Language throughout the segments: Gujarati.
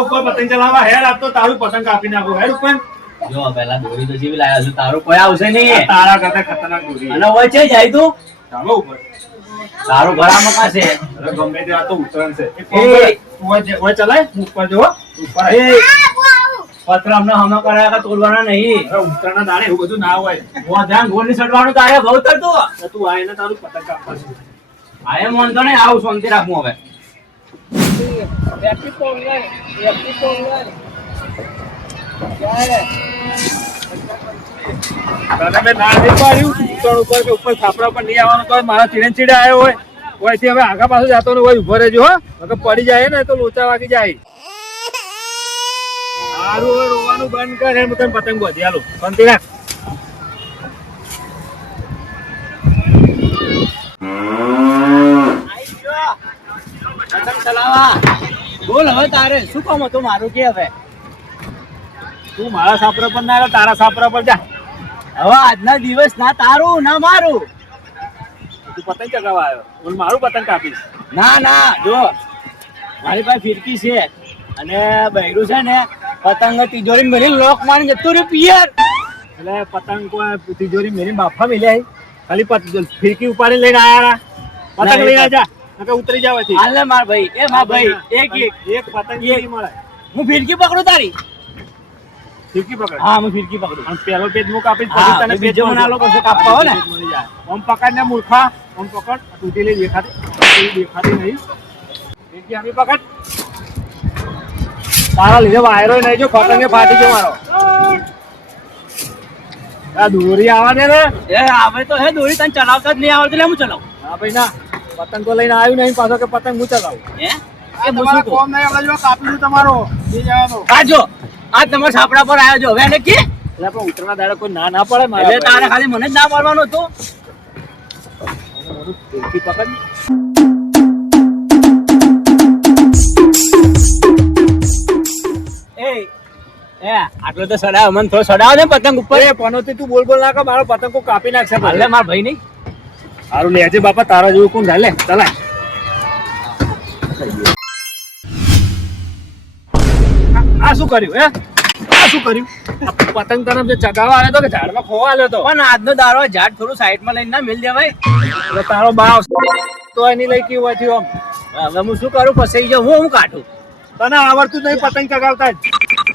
ઉપર પતંગ ચલાવવા હેડ આપતો તારું પતંગ કાપી નાખો હેડ ઉપર જો પેલા દોરી તો જેવી લાવ્યો છું તારું કોઈ આવશે નહીં તારા કરતા ખતરનાક દોરી અને હોય છે જાય તું ચાલો ઉપર તારું ઘરા મકા છે ગમે તે આ તો ઉતરણ છે એ ચલાય ઉપર જો ઉપર એ પત્ર અમને હમો કરાયા કે તોડવાના નહીં ઉતરના દાડે એવું બધું ના હોય ધ્યાન ગોળની સડવાનું તારે બહુ તરતું તું આઈને તારું પતંગ કાપવા છે આયે મન તો નહીં આવું શાંતિ રાખવું હવે તને મેં ના નહીં પાડ્યું ઉતરણ ઉપર કે ઉપર છાપરા પર નહીં આવવાનું તો મારા ચીડે ચીડે આવ્યો હોય ઓયથી હવે આગા પાછો જતો ને હોય ઉભો રહેજો હો નકર પડી જાય ને તો લોચા વાગી જાય સારું હવે રોવાનું બંધ કર હું તને પતંગ બોધી આલું શાંતિ રાખ પતંગ ચલાવા બોલ હવે તારે શું કામ હતું મારું કે હવે તું મારા છાપરા પર ના આવ્યો તારા છાપરા પર જા હવે આજના દિવસ ના તારું ના મારું તું પતંગ ચગાવવા આવ્યો હું મારું પતંગ કાપીશ ના ના જો મારી પાસે ફિરકી છે અને બૈરું છે ને પતંગ તિજોરી મેરી લોક મારી જતું રહ્યું પિયર એટલે પતંગ કોઈ તિજોરી મેરી બાફા મિલ્યા ખાલી ફિરકી ઉપાડી લઈને આયા પતંગ લઈને જા નકર ઉતરી જાવ છે હાલ ને માર ભાઈ એ માર ભાઈ એક પતંગ નહીં મળે હું ફિરકી પકડું તારી ફિરકી પકડ હા હું ફિરકી પકડું અને પેલો પેજ મુક આપીશ પછી તને બીજો બનાલો પછી કાપવા હો ને મળી જાય ઓમ પકડ ને મૂર્ખા ઓમ પકડ તૂટેલી દેખાતી નહીં ફિરકી આમી પકડ તારા લીધે વાયરો નહીં જો પતંગે ફાટી ગયો મારો આ દોરી આવા દે ને એ આવે તો હે દોરી તને ચલાવતા જ નહીં આવડતું એટલે હું ચલાવું હા ભાઈ ના પતંગ તો લઈને આવ્યું નહીં પાછો કે પતંગ હું ચલાવું હે એ મુસુ કોમ નહીં આવજો કાપી તમારો લઈ જવાનો કાજો આ તમારા છાપડા પર આવ્યો જો હવે એને કે એટલે પણ ઉતરના દાડે કોઈ ના ના પડે મારે એટલે તારે ખાલી મને જ ના પાડવાનું હતું ફિરકી પકડ આટલો તો સડાવ મને થોડો સડાવ ને પતંગ ઉપર એ પનોતી તું બોલ બોલ ના કર મારો પતંગ કો કાપી નાખશે ભલે માર ભાઈ નહીં સારું લેજે બાપા તારા જેવું કોણ ચાલે ચલાય આ શું કર્યું હે આ શું કર્યું પતંગ તરફ જે ચગાવવા આવ્યો તો કે ઝાડમાં ખોવા આવ્યો તો પણ આજનો દારો ઝાડ થોડું સાઈડમાં લઈને ના મિલ દેવાય એટલે તારો બાવ તો એની લઈ કેવું હોય આમ હવે હું શું કરું ફસાઈ જાઉં હું કાઢું તને આવડતું નહીં પતંગ ચગાવતા જ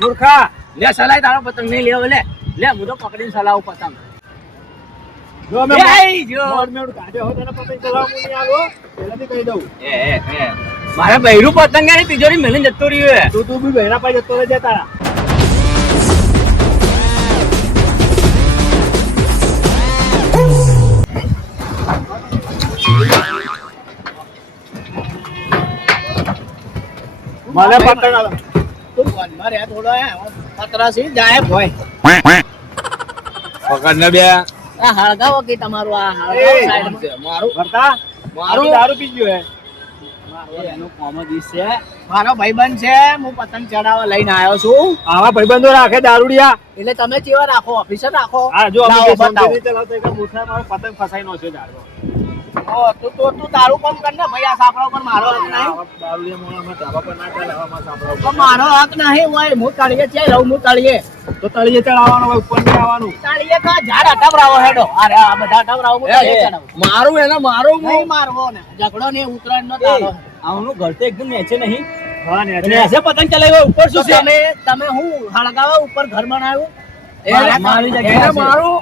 મૂર્ખા લે સલાય તારો પતંગ નહીં લેવો લે હું તો પકડીને સલાવું પતંગ જો અમે મોડ મેડ કાઢ્યો હોય તને પતંગ ચગાવવા નહીં આવો પહેલાથી કહી દઉં મારા બૈરું પતંગ ની તિજોરી મેલીને જતો રહ્યો તું બી બહેરા પાઈ જતો રહે તારા મને પતંગ આલો પકડ ને બે હળગાવો કે તમારું આ મારું કરતા મારું દારૂ પી ગયો હે એનું કોમેડી છે મારો ભાઈબંધ છે હું પતંગ ચડાવવા લઈને આવ્યો છું આવા ભાઈબંધો રાખે દારૂડિયા એટલે તમે કેવા રાખો ઓફિસર રાખો હા જો અમે બતાવો. સંદેશ ચલાવતો એક મૂર્ખા મારો પતંગ ફસાઈ નો છે દારૂ તું તારું કામ કર ને ભાઈ આ સાપડા ઉપર મારો હક નહીં દારૂડિયા મોળામાં ધાબા પર ના ચલાવવામાં સાંભળો તો મારો હક નહીં હોય હું તળિયે છે રહું હું તળિયે તો તળિયે ચડાવવાનું હોય ઉપર નહીં આવવાનું તળિયે તો ઝાડ અટવરાવો હેડો અરે આ બધા અટવરાવો હું તળિયે ચડાવું મારું એને મારું નહીં મારવો ને ઝઘડો ને ઉતરાણ નો તારો આવનું ઘર તો એકદમ નેચે નહીં હા ને અને એસે પતંગ ચલાવ્યો ઉપર શું છે તમે હું હળગાવા ઉપર ઘર બનાવ્યું મારી જગ્યાએ મારું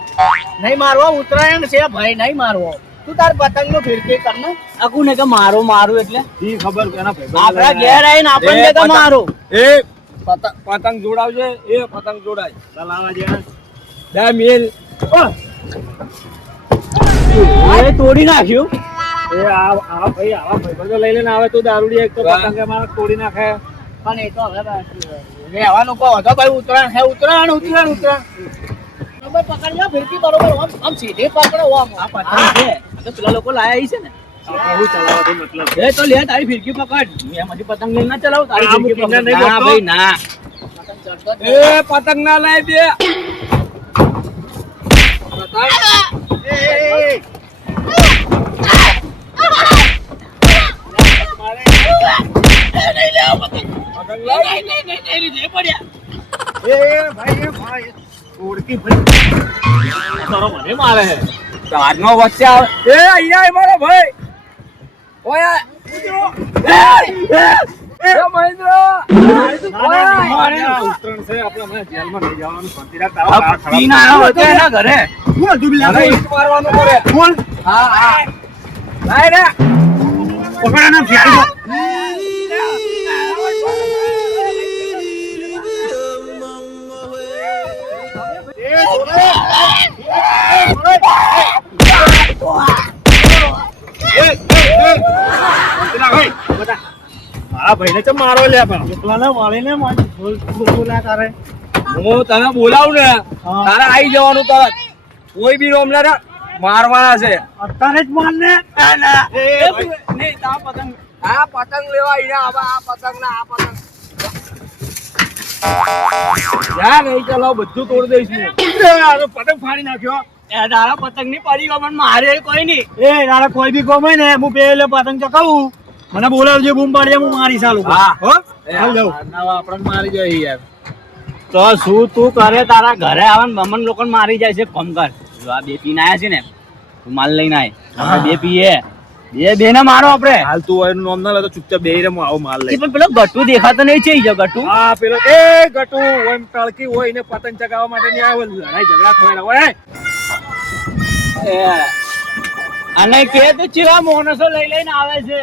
નહીં મારવો ઉતરાયણ છે ભાઈ નહીં મારવો તું તાર પતંગ નું ફિરકી કર ને આકુ ને કે મારું એટલે ઈ ખબર એના આપડા ઘેર આવીને આપણને કે મારું એ પતંગ જોડાવજે એ પતંગ જોડાય ચલાવા જે બે મિલ એ તોડી નાખ્યું એ આ ભાઈ આવા ભાઈબંધો લઈ લઈને આવે તો દારૂડી એક તો પતંગ મારા તોડી નાખે પણ એ તો હવે રહેવાનું કહો તો ભાઈ ઉતરાણ છે ઉતરાણ પકડજો ફિરકી બરોબર આમ સીધી પકડો આમ આ પતંગ છે તો પેલા લોકો લાયા છે ને હું ચલાવવાથી મતલબ એ તો લે તારી ફિરકી પકડ મેં મારી પતંગ લઈને ના ચલાવું તારી આ ફિરકી મૂકીને પકડ નહીં ના જતો. ભાઈ ના એ પતંગ ના લાય દે પતંગ મને મારે છે કારનો વચ્ચે આવે એ અહીંયા આય મારો ભાઈ ઓય એ મહેન્દ્ર ઉત્તરાયણ છે આપણે મને જેલમાં લઈ જવાનું શાંતિ રાખ તારા પીના આવ્યો હતો એના ઘરે હું હતું બિલા ઈટ મારવાનું કરે બોલ હા લાય રે પકડના ફેરી મારા ભાઈને ચમ મારો લે પણ એકલાને વાળીને બોલા તારે હું તને બોલાવું ને તારે આવી જવાનું તરત કોઈ બી રોમ ના મારવાના છે અત્યારે જ માર ને આ પતંગ લેવા અહીંયા આ પતંગ ના આ પતંગ યાર નહીં ચલાવ બધું તોડી દઈશ હું પતંગ ફાડી નાખ્યો એ તારા પતંગ ની પડી ગયો પણ મારે કોઈ નહીં એ તારા કોઈ બી ગમે ને હું પેલે પતંગ ચકાવું મને બોલાવજે બૂમ પાડીએ હું મારી ચાલુ હા હો હાલ જાવ આપણને મારી જાય યાર તો શું તું કરે તારા ઘરે આવે ને મમન લોકો મારી જાય છે ફોન કર જો આ બે પીને આયા છે ને તું માલ લઈને આય આપણે બે પીએ બે ને મારો આપણે હાલ તું એનું નામ ના લેતો ચૂપચાપ બેહી રે હું આવું માલ લઈ પણ પેલો ગટુ દેખાતો નહીં છે ઈ ગટુ હા પેલો એ ગટુ ઓમ ટળકી હોય ને પતંગ ચગાવવા માટે નહીં આવ્યો લડાઈ ઝઘડા થવાના હોય અને કે તો ચેવા મોનસો લઈ લઈને આવે છે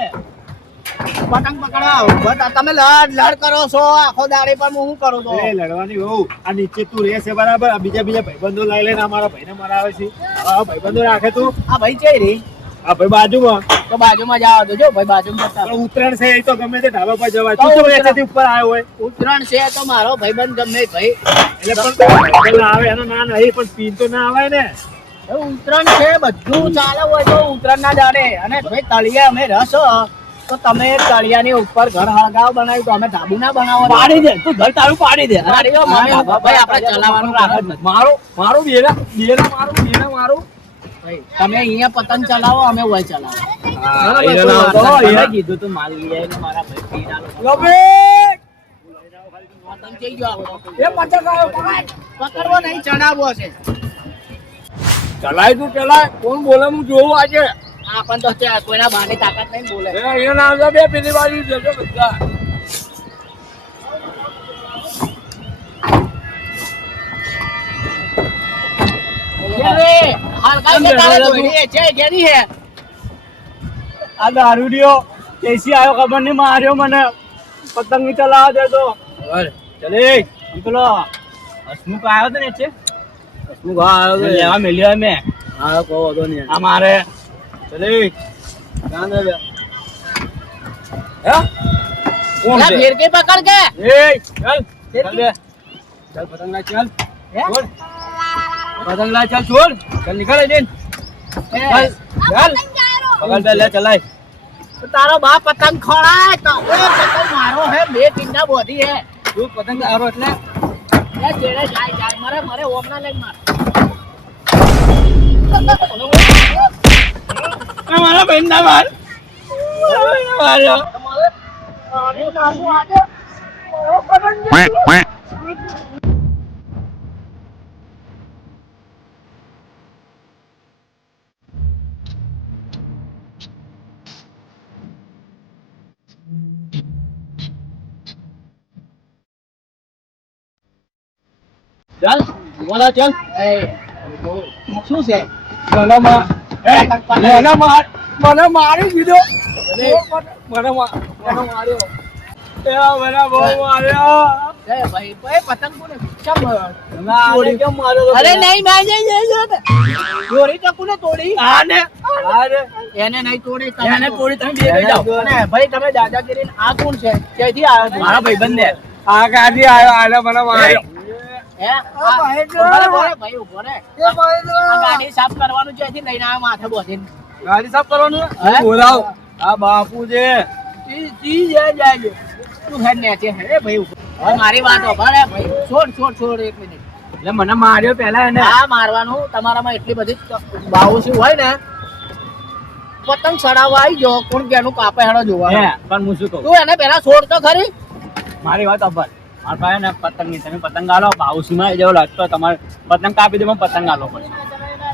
પતંગ પકડાવ તમે લડ કરો છો આખો દાડે પર હું કરું તો એ લડવાની હોઉં આ નીચે તું રહે છે બરાબર આ બીજા ભાઈબંધો લઈ લઈને અમારા ભાઈને મરાવે છે આ ભાઈબંધો રાખે તું આ ભાઈ છે રે આ ભાઈ બાજુમાં તો બાજુમાં જાવ તો જો ભાઈ બાજુમાં જતા પણ ઉત્તરાયણ છે એ તો ગમે તે ઢાબા પર જવાય તું તો નીચેથી ઉપર આવ્યો હોય ઉત્તરાયણ છે તો મારો ભાઈબંધ ગમે ભાઈ એટલે પણ પેલા આવે એનો ના નહીં પણ પીન તો ના આવે ને ઉત્તરાયણ છે બધું ચાલે હોય તો ઉત્તરાયણ ના જાડે અને ભાઈ તળિયે અમે રસ તો તમે તળિયાની ઉપર ઘર હળગાવ બનાવ્યું તો અમે ધાબુ ના બનાવો પાડી દે તું ઘર તારું પાડી દે ભાઈ આપણે ચલાવવાનું રાખ જ નથી મારું બેના મારું તમે અહીંયા પતંગ ચલાવો અમે હોય ચલાવો કીધું તું માલ લઈ આવીને મારા ભાઈ પીના પતંગ જઈ ગયો પકડવો નહીં ચડાવવો છે ચલાય તું ચલાય કોણ બોલે હું જોઉં આજે આ પણ તો ત્યાં કોઈના બાની તાકાત નહીં બોલે અહીંયા ના આવતા બે પેલી બાજુ જજો બધા આ દારૂડિયો કેસી આવ્યો ખબર નહીં માર્યો મને પતંગ ની ચલાવવા દે તો ચલે પેલો હસમુખ આવ્યો હતો ને છે હસમુખ આવ્યો હતો લેવા મેલ્યો મેં હા કહો હતો નહીં આ મારે ચલે ક્યાં દે કોણ છે ફેરકે પકડ કે એ ચાલ ચાલ દે ચાલ પતંગ ના ચાલ છોડ પતંગ ના ચાલ છોડ ચાલ નીકળે જઈને ચાલ ચાલ પકડ લે ચલાય તારો બાપ પતંગ ખોળાય તો પતંગ મારો હે બે ટીંડા બોધી હે તું પતંગ તારો એટલે એ ચેડે જાય જાય મારે ઓમના લઈ માર મારા બેન ના માર મારો ચાલ બોલા ચાલ શું છે મને મારી દીધો મને માર્યો પતંગ અરે નહીં ચોરી ટકુને તોડી એને નહીં તોડી એને તોડી તમે બે જાઓ ભાઈ તમે દાદાગીરી આ કોણ છે ક્યાંથી આવ્યો મારા ભાઈબંધ ને આ ક્યાંથી આવ્યો આને મને માર્યો ગાડી સાફ કરવાનું છે લઈને આવ્યો માથે બોધીને ગાડી સાફ કરવાનું બોલાવ આ બાપુ છે મારી વાત ભાઈ છોડ 1 મિનિટ એટલે મને માર્યો પેલા એને આ મારવાનું તમારામાં એટલી બધી બાઉસી હોય ને પતંગ ચડાવવા આવી ગયો કોણ કેનું કાપે હેડો જોવા હે પણ હું શું કહું તું એને પેલા છોડ તો ખરી મારી વાત અબ્બર મારા પાસે ને પતંગ ની તમે પતંગ આલો પાઉસમાં જેવો લાગતો તમારે પતંગ કાપી દે પતંગ આલો પડશે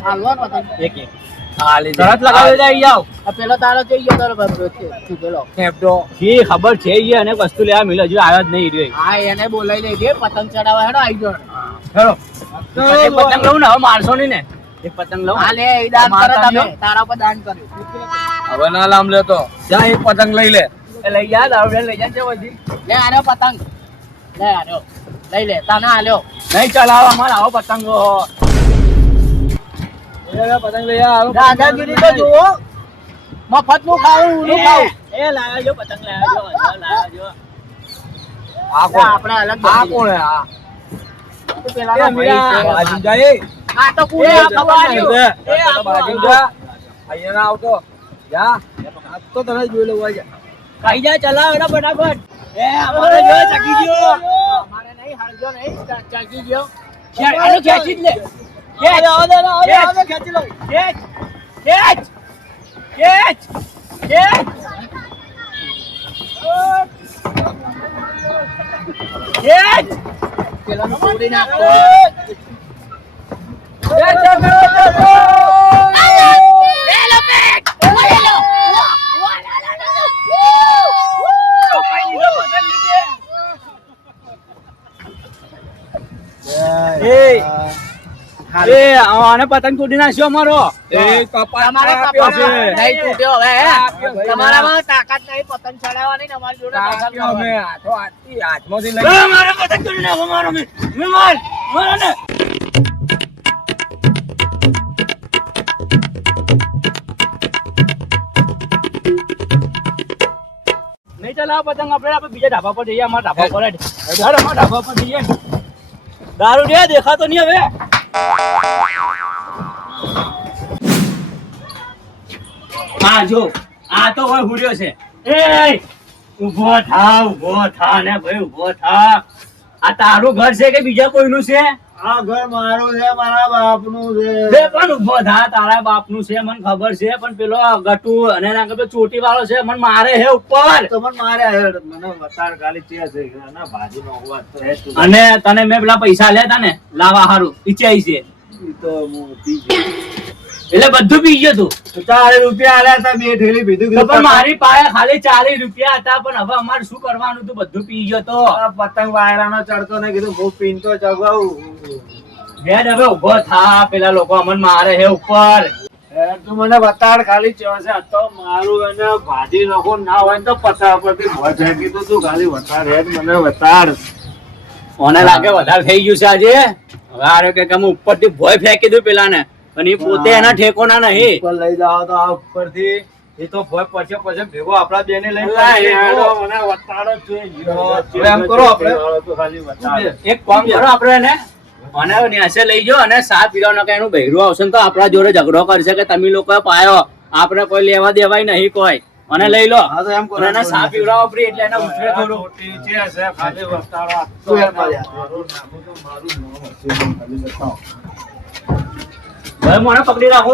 હાલવા પતંગ એક તરત લગાવી દે આવી જાવ આ પેલો તારો જઈ ગયો તારો બાપરો છે તું પેલો ખેપડો જે ખબર છે એ અને વસ્તુ લેવા મિલે હજુ આવ્યો જ નહીં રહ્યો હા એને બોલાવી લેજે પતંગ ચડાવવા હેડો આવી ગયો હેલો એક પતંગ લઉં ને હવે મારશો નહીં ને એક પતંગ લઉં હા લે એ દાન કરો તમે તારા પર દાન કર્યું હવે ના લામ લેતો જા એક પતંગ લઈ લે એ લઈ જા દારૂ લઈ જા છે પછી લે આનો પતંગ લે આનો લઈ લે તાને આલ્યો નહીં ચલાવવા મારે આવો પતંગ પતંગ લઈ આવો દાદાગીરી તો જુઓ મફત નું ખાવું ઊનું ખાવું એ લાવ્યા જો પતંગ લાવ્યા જો આપણે અલગ આ કોણ હે આ તું પેલાનો ભાઈ છે. બાજુ જાય આ તો કુડે આ ખવાડ્યો. એ આ બાજુ જા અહીંયા ના આવતો જા આ તો તને જોઈ લઉં આજા કઈ જા ચલાવ એના ફટાફટ એ અમારે જો ચકી ગયો અમારે નહીં હળજો નહીં ચાકી ગયો આને ખેંચી જ લે ખેંચ આવો ખેંચી લો ખેંચ ખેંચ ખેંચ ખેંચ ખેંચ પેલાનો તોડી નાખો આને પતંગ તોડી નાખ્યો અમારો તમારે આપ્યો છે. નહીં તૂટ્યો હવે આપ્યો છે. તમારામાં તાકાત નહીં પતંગ ચડાવવાની ને અમારી જોડે તાકાત નથી. હાથમાંથી લઈ મારો પતંગ તોડી નાખો મારો મહેમાન મારો ને નહીં ચલાવ પતંગ આપણે બીજા ઢાબા પર જઈએ અમારા ઢાબા પર અમારા ઢાબા પર જઈએ દારૂ દે દેખાતો નહીં હવે હા જો આ તો હોય હુર્યો છે એ ઉભો થા ને ભાઈ ઉભો થા આ તારું ઘર છે કે બીજા કોઈનું છે આ ઘર મારું છે મારા બાપનું છે બે પણ ઉભો થા તારા બાપનું છે મને ખબર છે પણ પેલો ગટુ અને એના આગળ પેલો ચોટી વાળો છે મને મારે હે ઉપર તો મને માર્યા હેડ મને વતાર ગાલી ચે છે ના ભાજીનો અવાજ તો હે તું અને તને મેં પેલા પૈસા લેતા ને લાવા હારું ઈચ્છાઈ છે ઈ તો હું પી ગયો એટલે બધું પી ગયો તું તો 4 રૂપિયા આલ્યા હતા બે ઠેલી પીધું તો પણ મારી પાસે ખાલી 40 રૂપિયા હતા પણ હવે અમારે શું કરવાનું તું બધું પી ગયો તો આ પતંગ વાયરાનો ચડતો ને કીધું હું પીન તો ચગાવું હેડ હવે ઉભો થા પેલા લોકો અમને મારે હે ઉપર હેડ તું મને વતાડ ખાલી ચે છે આ તો મારું એને ભાજી નખો ના હોય ને તો પતા પરથી ભોય ફેંકી દઉં તું ખાલી વતાડ હેડ મને વતાડ મને લાગે વધારે થઈ ગયું છે આજે હવે આરે કે હું ઉપરથી ભોય ફેંકી દઉં પેલા ને અને એ પોતે એના ઠેકોના નહીં ઉપર લઈ જાવ તો આ ઉપરથી એ તો ભોય પછી પછી ભેગો આપડા બેને લઈને મને વતાડ જ જોઈએ એમ કરો આપણે. તો ખાલી વતાડ એક કામ કરો આપણે એને અને ન્યાસે લઈ જાઓ અને સાત પીવાનો કે એનું બૈરું આવશે ને તો આપણા જોડે ઝઘડો કરશે કે તમે લોકો પાયો આપણે કોઈ લેવા દેવાય નહીં કોઈ અને લઈ લો હા તો એમ કરો. અને એને સાપ પીવડાવો ફ્રી એટલે એને ઉતરે થોડું ખોટી છે ખાલી વતાડ તું એમ માર્યા. મારું નામ તો મારું નામ હશે ખાલી બતાવો હવે મને પકડી રાખો